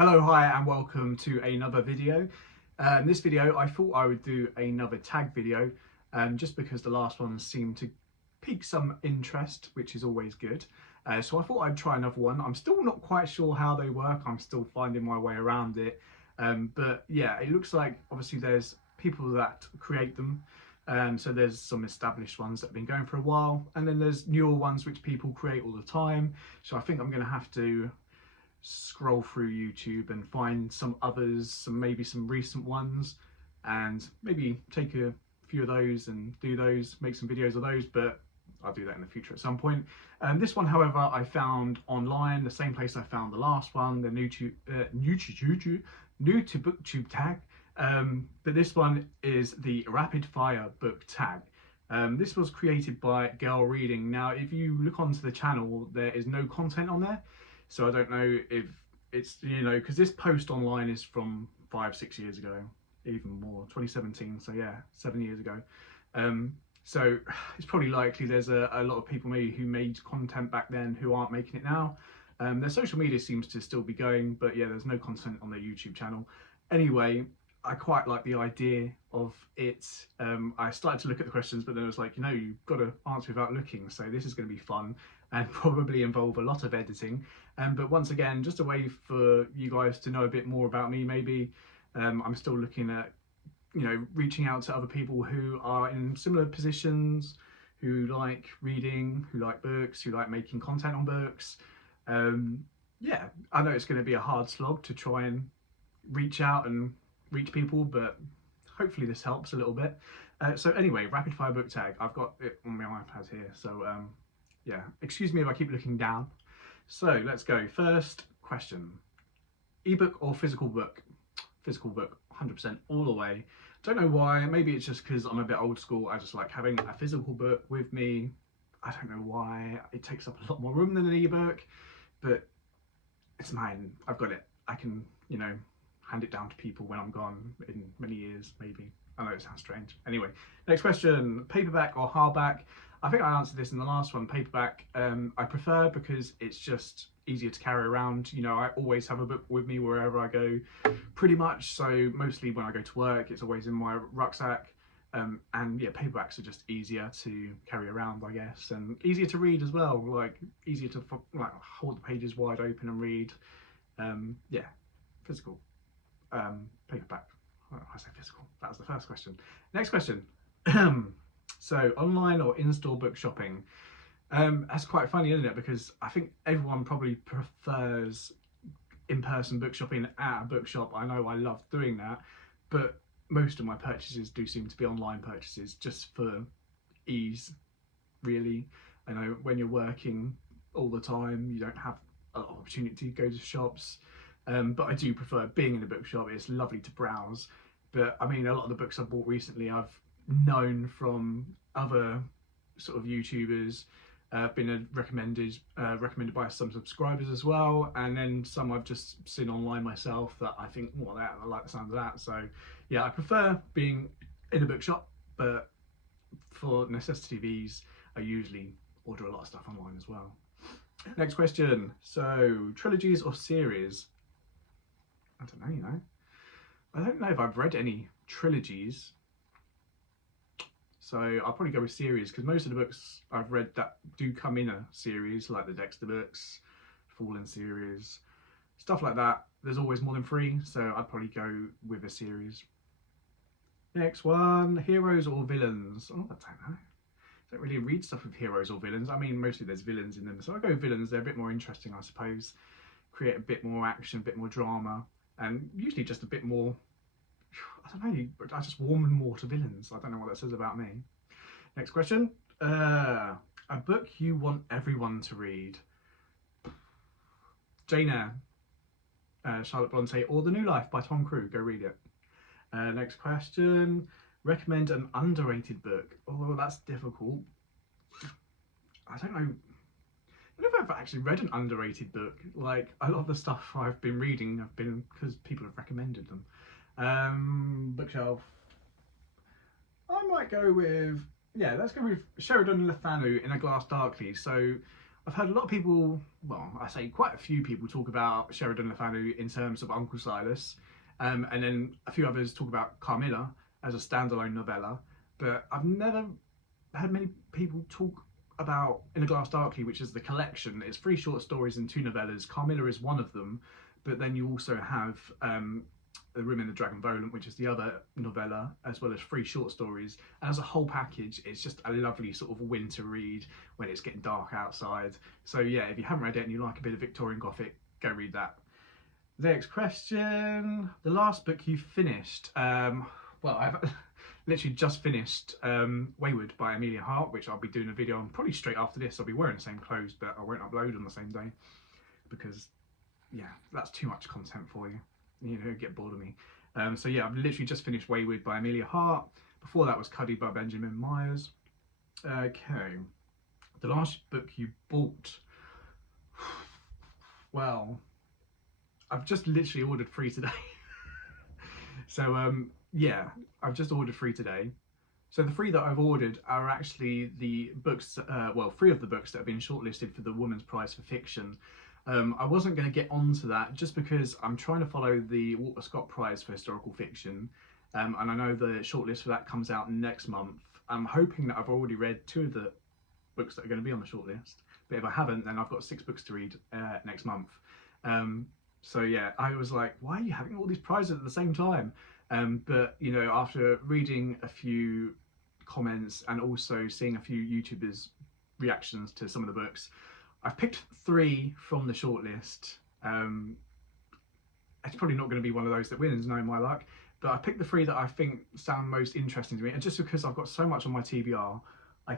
Hello, hi, and welcome to another video. This video, I thought I would do another tag video, just because the last one seemed to pique some interest, which is always good. So I thought I'd try another one. I'm still not quite sure how they work. I'm still finding my way around it. But yeah, it looks like obviously there's people that create them. So there's some established ones that have been going for a while, and then there's newer ones which people create all the time. So I think I'm going to have to scroll through YouTube and find some others, maybe some recent ones, and maybe take a few of those and do those, make some videos of those, but I'll do that in the future at some point. This one, however, I found online, the same place I found the last one, the new to BookTube tag. But this one is the rapid fire book tag. This was created by GirlReading. Now, if you look onto the channel, there is no content on there. So I don't know if it's, because this post online is from 5-6 years ago, even more, 2017. So yeah, 7 years ago. So it's probably likely there's a lot of people maybe who made content back then who aren't making it now. Their social media seems to still be going, but yeah, there's no content on their YouTube channel. Anyway, I quite like the idea of it. I started to look at the questions, but then I was like, you've got to answer without looking. So this is going to be fun and probably involve a lot of editing. But once again, just a way for you guys to know a bit more about me, maybe. I'm still looking at, reaching out to other people who are in similar positions, who like reading, who like books, who like making content on books. Yeah, I know it's going to be a hard slog to try and reach out and reach people, but hopefully this helps a little bit. So anyway, rapid fire book tag. I've got it on my iPad here, so yeah, excuse me if I keep looking down. So let's go. First question: ebook or physical book? Physical book, 100% all the way. Don't know why. Maybe it's just because I'm a bit old school. I just like having a physical book with me. I don't know why. It takes up a lot more room than an ebook, but it's mine. I've got it. I can, hand it down to people when I'm gone in many years, maybe. I know it sounds strange. Anyway, next question: paperback or hardback? I think I answered this in the last one. Paperback, I prefer because it's just easier to carry around. I always have a book with me wherever I go, pretty much. So mostly when I go to work, it's always in my rucksack. And yeah, paperbacks are just easier to carry around, I guess, and easier to read as well. Like easier to hold the pages wide open and read. Yeah, physical. Paperback. I say physical. That was the first question. Next question. So, online or in-store book shopping? That's quite funny, isn't it? Because I think everyone probably prefers in-person book shopping at a bookshop. I know I love doing that, but most of my purchases do seem to be online purchases, just for ease, really. I know when you're working all the time, you don't have a lot of opportunity to go to shops. But I do prefer being in a bookshop. It's lovely to browse. But I mean, a lot of the books I've bought recently, I've known from other sort of YouTubers, been recommended by some subscribers as well, and then some I've just seen online myself that I think, I like the sound of that. So yeah, I prefer being in a bookshop, but for necessity of ease, I usually order a lot of stuff online as well. Next question. So, trilogies or series? I don't know, I don't know if I've read any trilogies. So I'll probably go with series, because most of the books I've read that do come in a series, like the Dexter books, Fallen series, stuff like that, there's always more than 3, so I'd probably go with a series. Next one: heroes or villains? Oh, I don't know. I don't really read stuff with heroes or villains. I mean, mostly there's villains in them, so I go with villains. They're a bit more interesting, I suppose. Create a bit more action, a bit more drama, and usually just a bit more, I don't know, I just warm more to villains. I don't know what that says about me. Next question. A book you want everyone to read? Jane Eyre, Charlotte Bronte, or The New Life by Tom Crew. Go read it. Next question. Recommend an underrated book. Oh, that's difficult. I don't know. I don't know if I've actually read an underrated book. Like, a lot of the stuff I've been reading have been because people have recommended them. Bookshelf. I might go with, let's go with Sheridan Le Fanu, In a Glass Darkly. So I've heard a lot of people, well, I say quite a few people talk about Sheridan Le Fanu in terms of Uncle Silas, and then a few others talk about Carmilla as a standalone novella, but I've never heard many people talk about In a Glass Darkly, which is the collection. It's 3 short stories and 2 novellas. Carmilla is one of them, but then you also have The Room in the Dragon Volant, which is the other novella, as well as 3 short stories. And as a whole package, it's just a lovely sort of winter read when it's getting dark outside. So yeah, if you haven't read it and you like a bit of Victorian Gothic, go read that. Next question. The last book you finished. Well, I've literally just finished Wayward by Amelia Hart, which I'll be doing a video on probably straight after this. I'll be wearing the same clothes, but I won't upload on the same day because, yeah, that's too much content for you. You know, get bored of me. So yeah, I've literally just finished Wayward by Amelia Hart. Before that was Cuddy by Benjamin Myers. Okay, the last book you bought. Well, I've just literally ordered 3 today. So yeah, I've just ordered 3 today. So the 3 that I've ordered are actually the books, well, 3 of the books that have been shortlisted for the Women's Prize for Fiction. I wasn't going to get onto that just because I'm trying to follow the Walter Scott Prize for Historical Fiction, and I know the shortlist for that comes out next month. I'm hoping that I've already read 2 of the books that are going to be on the shortlist, but if I haven't, then I've got 6 books to read next month. So yeah, I was like, why are you having all these prizes at the same time? But you know, after reading a few comments and also seeing a few YouTubers' reactions to some of the books, I've picked 3 from the shortlist. It's probably not going to be one of those that wins, knowing my luck, but I picked the 3 that I think sound most interesting to me. And just because I've got so much on my TBR, I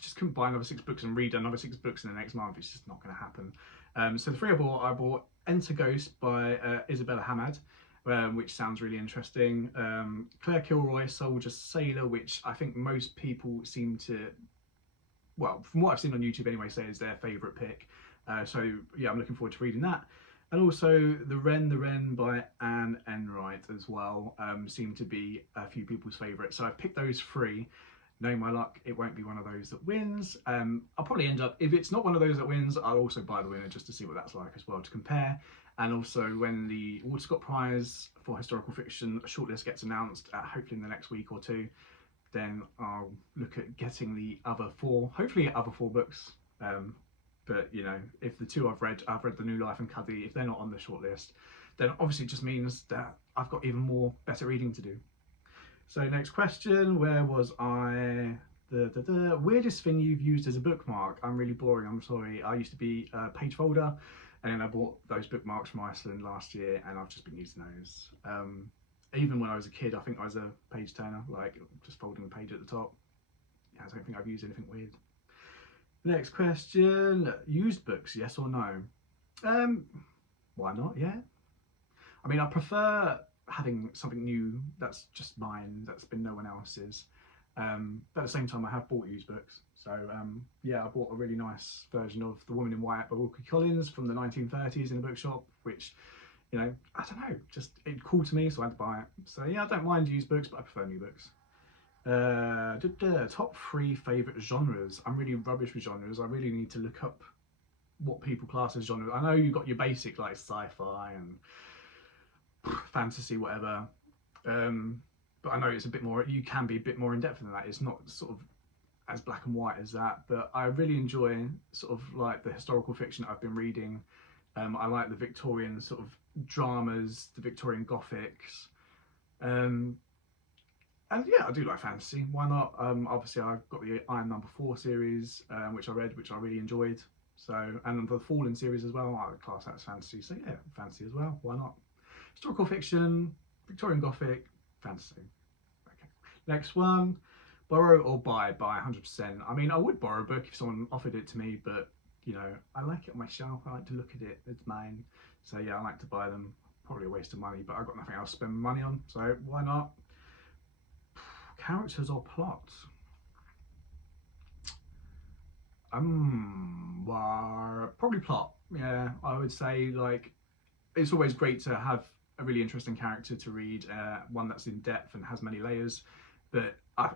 just couldn't buy another 6 books and read another 6 books in the next month. It's just not going to happen. So the 3 I bought Enter Ghost by Isabella Hamad, which sounds really interesting. Claire Kilroy, Soldier Sailor, which I think most people seem to, well, from what I've seen on YouTube anyway, say is their favourite pick. So yeah, I'm looking forward to reading that. And also The Wren by Anne Enright as well, seem to be a few people's favourites. So I've picked those 3. Knowing my luck, it won't be one of those that wins. I'll probably end up, if it's not one of those that wins, I'll also buy the winner just to see what that's like as well, to compare. And also when the Walter Scott Prize for Historical Fiction shortlist gets announced, hopefully in the next week or 2, then I'll look at getting the other 4, hopefully other 4 books. But you know, if the 2 I've read The New Life and Cuddy, if they're not on the shortlist, then obviously it just means that I've got even more better reading to do. So next question, where was I? The weirdest thing you've used as a bookmark. I'm really boring, I'm sorry. I used to be a page folder, and then I bought those bookmarks from Iceland last year, and I've just been using those. Even when I was a kid, I think I was a page turner, like just folding the page at the top. Yeah, I don't think I've used anything weird. Next question, used books, yes or no? Why not, yeah. I mean, I prefer having something new that's just mine, that's been no one else's. But at the same time, I have bought used books. So yeah, I bought a really nice version of The Woman in White by Wilkie Collins from the 1930s in a bookshop, which, you know, I don't know, just it called to me, so I had to buy it. So yeah, I don't mind used books, but I prefer new books. Top 3 favourite genres. I'm really rubbish with genres. I really need to look up what people class as genres. I know you've got your basic like sci-fi and fantasy, whatever, but I know it's a bit more, you can be a bit more in depth than that. It's not sort of as black and white as that, but I really enjoy sort of like the historical fiction that I've been reading. I like the Victorian sort of dramas, the Victorian Gothics, and yeah, I do like fantasy. Why not? Obviously I've got the Iron Number 4 series, which I read, which I really enjoyed. So, and the Fallen series as well, I would class that as fantasy. So yeah, fantasy as well, why not? Historical fiction, Victorian Gothic, fantasy. Okay. Next one, borrow or buy 100%. I mean, I would borrow a book if someone offered it to me, but you know, I like it on my shelf, I like to look at it, it's mine. So yeah, I like to buy them. Probably a waste of money, but I've got nothing else to spend money on, so why not? Characters or plot? Probably plot. Yeah, I would say, like, it's always great to have a really interesting character to read, one that's in depth and has many layers, but I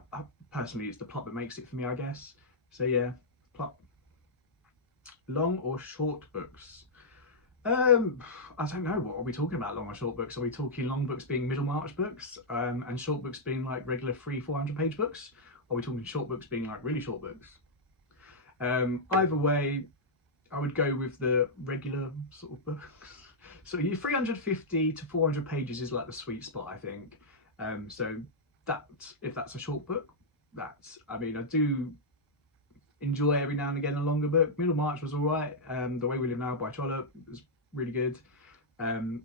personally, it's the plot that makes it for me, I guess. So yeah, plot. Long or short books? I don't know. What are we talking about? Long or short books? Are we talking long books being Middlemarch books, and short books being like regular 300-400 page books? Or are we talking short books being like really short books? Either way, I would go with the regular sort of books. So 350 to 400 pages is like the sweet spot, I think. So that, if that's a short book, that's, I mean, I do enjoy every now and again a longer book. Middlemarch was all right. The Way We Live Now by Trollope was really good. And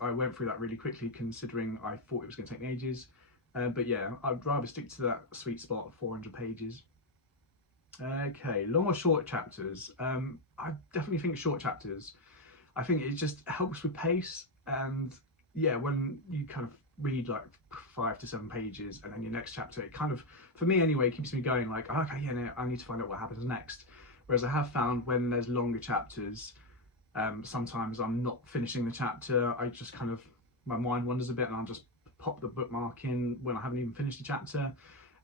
I went through that really quickly considering I thought it was going to take me ages. But yeah, I'd rather stick to that sweet spot of 400 pages. Okay, long or short chapters? I definitely think short chapters. I think it just helps with pace, and yeah, when you kind of read like 5 to 7 pages and then your next chapter, it kind of, for me anyway, keeps me going like, okay, yeah, no, I need to find out what happens next. Whereas I have found when there's longer chapters, sometimes I'm not finishing the chapter, I just kind of, my mind wanders a bit and I'll just pop the bookmark in when I haven't even finished the chapter,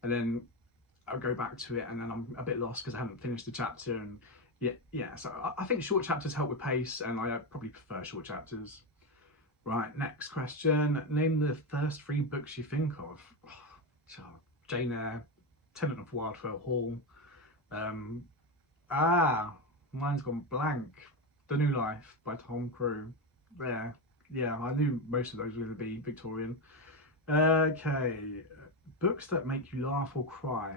and then I'll go back to it and then I'm a bit lost because I haven't finished the chapter. And yeah, so I think short chapters help with pace, and I probably prefer short chapters. Right, next question. Name the first 3 books you think of. Oh, Jane Eyre, Tenant of Wildfell Hall. Mine's gone blank. The New Life by Tom Crew. Yeah, I knew most of those were going to be Victorian. Okay, books that make you laugh or cry.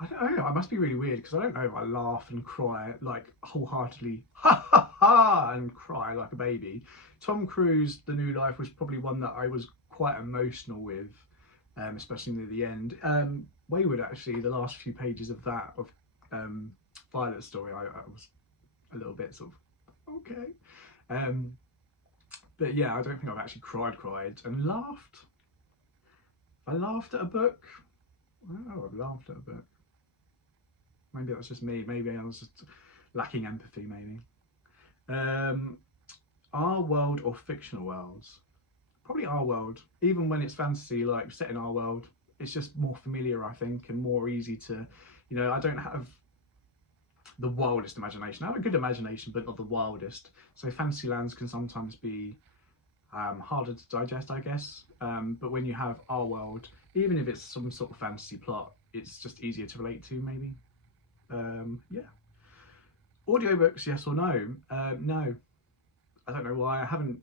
I don't know, I must be really weird because I don't know if I laugh and cry like wholeheartedly, ha ha ha, and cry like a baby. Tom Cruise, The New Life was probably one that I was quite emotional with, especially near the end. Wayward, actually, the last few pages of that, of Violet's story, I was a little bit sort of, okay. But yeah, I don't think I've actually cried and laughed. I laughed at a book. I don't know, I've laughed at a book. Maybe that's just me. Maybe I was just lacking empathy, maybe. Our world or fictional worlds? Probably our world. Even when it's fantasy, like set in our world, it's just more familiar, I think, and more easy to, you know, I don't have the wildest imagination. I have a good imagination, but not the wildest. So fantasy lands can sometimes be harder to digest, I guess. But when you have our world, even if it's some sort of fantasy plot, it's just easier to relate to, maybe. Yeah. Audiobooks, yes or no? No. I don't know why. I haven't,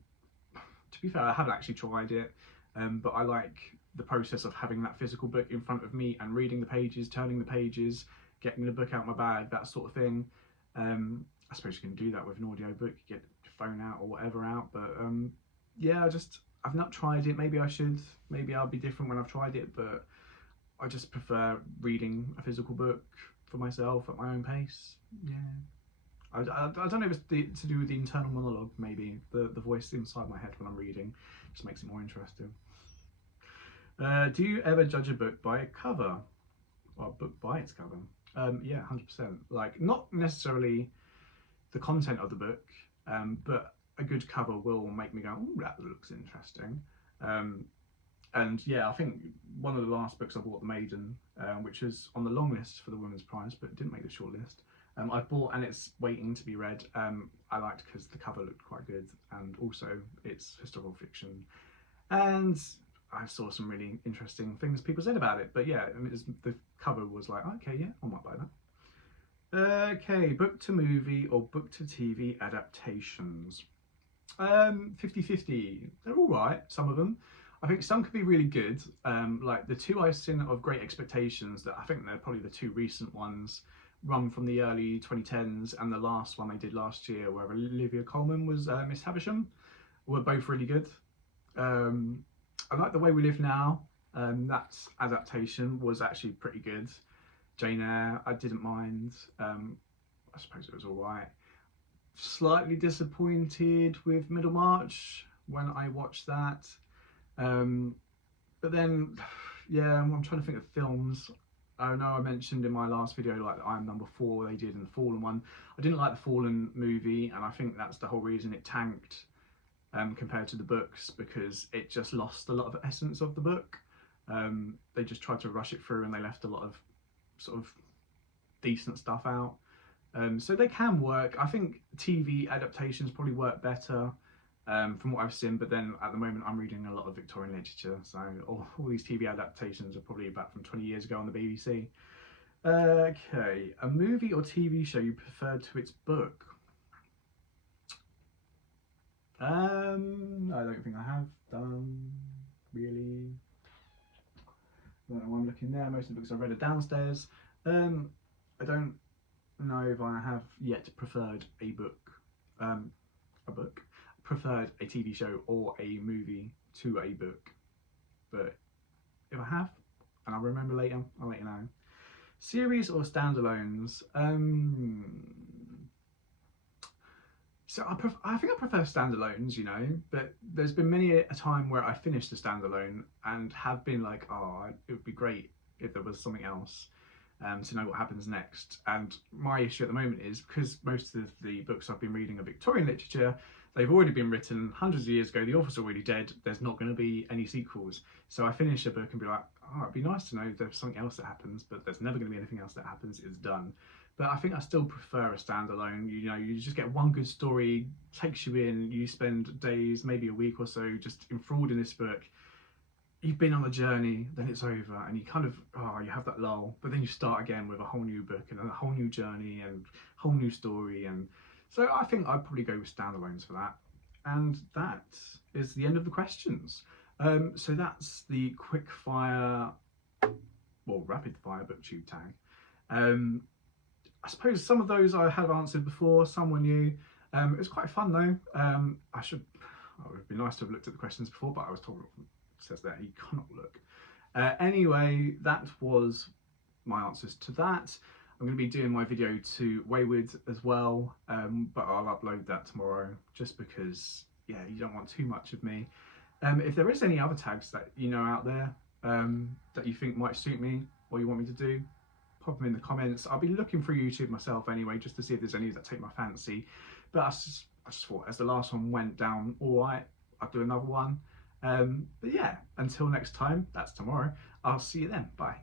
to be fair, I haven't actually tried it, but I like the process of having that physical book in front of me and reading the pages, turning the pages, getting the book out of my bag, that sort of thing. I suppose you can do that with an audiobook, you get your phone out or whatever out, but yeah, I've not tried it. Maybe I should. Maybe I'll be different when I've tried it, but I just prefer reading a physical book for myself at my own pace. Yeah. I don't know if it's to do with the internal monologue, maybe. The voice inside my head when I'm reading just makes it more interesting. Do you ever judge a book by a cover? Or a book by its cover? Yeah, 100%. Like, not necessarily the content of the book, but a good cover will make me go, oh, that looks interesting. And yeah, I think one of the last books I bought, The Maiden, which is on the long list for the Women's Prize, but didn't make the short list. I bought, and it's waiting to be read. I liked because the cover looked quite good, and also it's historical fiction. And I saw some really interesting things people said about it. But yeah, I mean, the cover was like, okay, yeah, I might buy that. Okay, book to movie or book to TV adaptations. 50-50. They're all right, some of them. I think some could be really good. Like the 2 I've seen of Great Expectations, that I think they're probably the 2 recent ones, run from the early 2010s, and the last one they did last year, where Olivia Colman was Miss Havisham, were both really good. I like The Way We Live Now. That adaptation was actually pretty good. Jane Eyre, I didn't mind. I suppose it was all right. Slightly disappointed with Middlemarch when I watched that. But then, yeah, I'm trying to think of films. I know I mentioned in my last video, like, I'm number 4 they did, and the Fallen one. I didn't like the Fallen movie, and I think that's the whole reason it tanked compared to the books, because it just lost a lot of essence of the book. They just tried to rush it through, and they left a lot of sort of decent stuff out. So they can work. I think TV adaptations probably work better from what I've seen, but then at the moment I'm reading a lot of Victorian literature, so all these TV adaptations are probably about from 20 years ago on the BBC. Okay, a movie or TV show you prefer to its book? I don't think I have done, really. I don't know why I'm looking there. Most of the books I've read are downstairs. I don't know if I have yet preferred a book, preferred a TV show or a movie to a book. But if I have, and I'll remember later, I'll let you know. Series or standalones? So I think I prefer standalones, you know, but there's been many a time where I finished a standalone and have been like, oh, it would be great if there was something else to know what happens next. And my issue at the moment is because most of the books I've been reading are Victorian literature, they've already been written hundreds of years ago, the author's already dead, there's not going to be any sequels. So I finish a book and be like, oh, it'd be nice to know if there's something else that happens, but there's never going to be anything else that happens, it's done. But I think I still prefer a standalone. You know, you just get one good story, takes you in, you spend days, maybe a week or so, just enthralled in this book. You've been on a journey, then it's over, and you kind of, you have that lull, but then you start again with a whole new book and a whole new journey and a whole new story. And so I think I'd probably go with standalones for that. And that is the end of the questions. So that's the quick fire, well, rapid fire booktube tag. I suppose some of those I have answered before, some were new. It was quite fun though. It would be nice to have looked at the questions before, but I was told it says there you cannot look. Anyway, that was my answers to that. I'm going to be doing my video to Wayward as well, but I'll upload that tomorrow just because, yeah, you don't want too much of me. If there is any other tags that you know out there that you think might suit me or you want me to do, pop them in the comments. I'll be looking through YouTube myself anyway, just to see if there's any that take my fancy. But I just thought as the last one went down all right, I'll do another one. But yeah, until next time, that's tomorrow. I'll see you then. Bye.